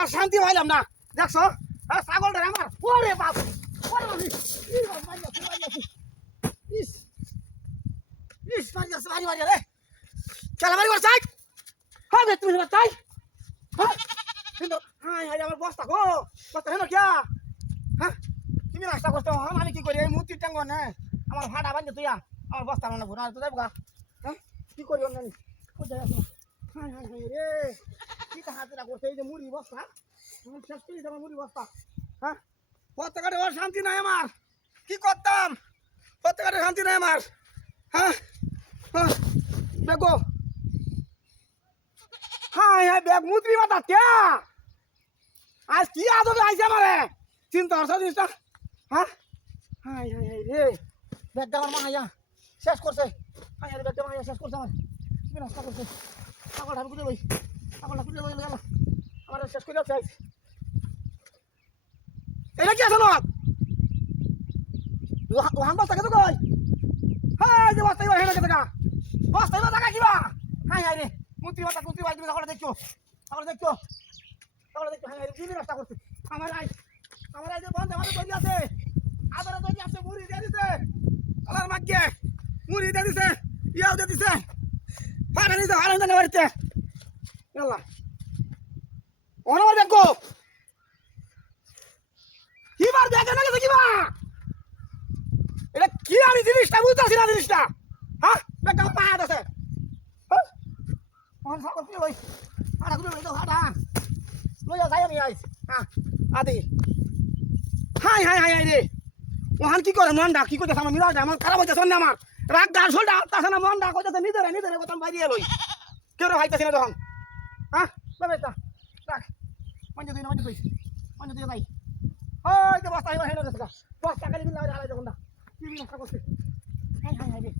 আর শান্তি পাইলাম না। দেখছ? হ্যাঁ ছাগলটা আমার। ওরে বাপ। হ্যাঁ হ্যাঁ আমার বস্তা, গো। বস্তা হেন কিয়া হ্যাঁ তুমি নাস্তা করতে হ্যাঁ আমি কি করি? এই মূর্তির টাঙ্গ না আমার ভাড়া বান্ধে তুইয়া, আমার বস্তা মানে ভুনা তো যাব হ্যাঁ কি করি অন্য কোথায় হ্যাঁ হ্যাঁ রে। হাতেরা করছে এই যে মুড়ি বস্তা শেষ মুড়ি বস্তা। হ্যাঁ? পত্রিকাটে ওর শান্তি নাই আমার। কি করতাম? পত্রিকাটে শান্তি নাই আমার। হ্যাঁ? হ্যাঁ? দেখো। হ্যাঁ হ্যাঁ ব্যাগ মুদ্রি মাথা কে আজ কি আদবে আইছে আমারে? চিন্তা করছ জিনিসটা? হ্যাঁ? হাই রে। ব্যাগটা আমার মা শেষ করছে। হাই হাই ব্যাগটা শেষ করছে আমার। বই আমার শেষ করে চাই এটা কি আছে না ওহান বস্তা কেতো কই? হাই যে বস্তা এবার হেঁটে গা। বস্তা এবার টাকা কিবা হাই হাই রে। মন্ত্রী মাতা মন্ত্রী ভাই তুমি সকলে দেখছ? সকলে দেখছ? সকলে দেখছ? রে, কি রাস্তা করছে? আমার আই আমার আই যে বন্ধ আমাদের তৈরি আছে। আদরে তৈরি আছে, মুড়ি দিয়ে দিছে। আলার মাগে মুড়ি দিয়ে দিছে, ইয়াও দিয়ে দিছে। পারে নিছে হারে না বাড়িতে। ইয়াল্লা অনবার দেখো কিবার দেখে না গেছে কিবা এটা কি আমি জিনিসটা বুঝতেছি না জিনিসটা হ্যাঁ বেটা আছে হ্যাঁ অন সকল কি ওই হাড়া গুলো লই দাও হাড়া লই যাই আমি আইস হ্যাঁ আদি হাই হাই হাই হাই রে ওহান কি করে মনটা কি করতেছে আমার মিলাটা আমার খারাপ হইতেছে না আমার রাগ ডাল শোলটা তাছে না মনটা কইতেছে নিজেরে নিজেরে কথা বাইরে লই কেউ রে না তখন হ্যাঁ বাবা তা রাখ মঞ্জে তুই না মঞ্জে তুই মঞ্জে তুই নাই ওই তো বস্তা এবার হেনে গেছে বস্তা খালি দিন হারাই যখন না কি নষ্ট করছে হাই হাই হাই রে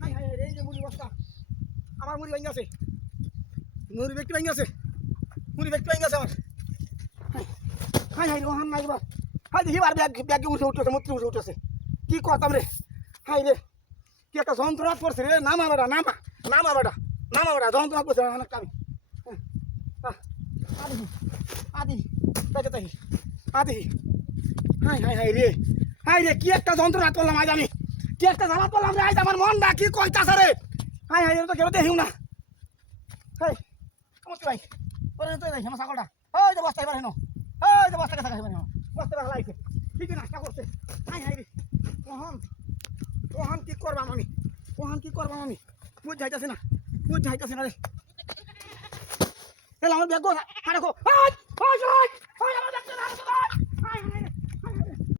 হাই হাই রে এই যে মুড়ি বস্তা আমার মুড়ি ভেঙে আছে মুড়ি ব্যক্তি ভেঙে আছে মুড়ি ব্যক্তি ভেঙে আছে আমার হাই হাই রে ওহান নাই এবার হাই দেখি আর ব্যাগ ব্যাগে উঠে উঠেছে মূর্তি উঠে উঠেছে কি করতাম রে হাই রে কি একটা যন্ত্রণা করছে রে নামা বেটা নামা নামা বেটা নামা বেটা যন্ত্রণা করছে অনেক আমি আদি দেখে দেখি আদি। হাই হাই হাই রে। হাই রে, কি একটা যন্ত্রণা করলাম আজ আমি। কি একটা জ্বালা করলাম রে আজ আমার মনটা, কি কইতাছে রে? হাই হাই তো কেউ দেখিও না। হাই মুক্তি ভাই। ওরে তো দেখি আমার ছাগলটা। ওই যে বস্তা এবার হেন ওই যে বস্তা কাছে হেন বস্তা এবার লাইছে কি কি নাস্তা করছে। হাই হাই রে। ওহন ওহন কি করবাম আমি? ওহন কি করবাম আমি? বুঝ যাইতাছে না। বুঝ যাইতাছে না রে। પેલા હું બેગો આ રાખો